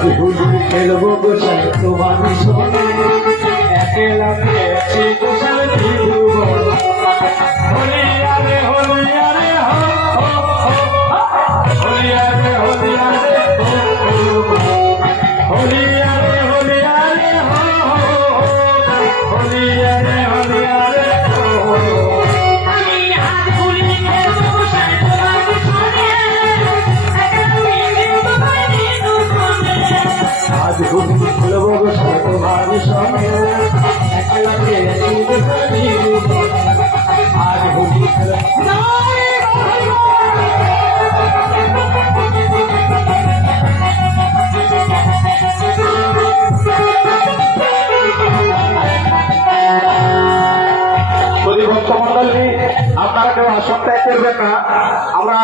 হোলি খেলবো গোসাই তোমার সঙ্গে একলা পেয়েছি গোসাই দিব হোলি আরে হোলি আরে হো হোলি আরে হোলি আরে হোলি আরে হোলি আরে হো হোলি আরে হোলি আরে আজ হোলি খেলবো গোসাই তোমার সঙ্গে একলা পেয়েছি গোসাই দিব আজ হোলি খেলবো যদি ভক্তমন্ডলী আপনারা কেউ আসক্ত করবেন না। আমরা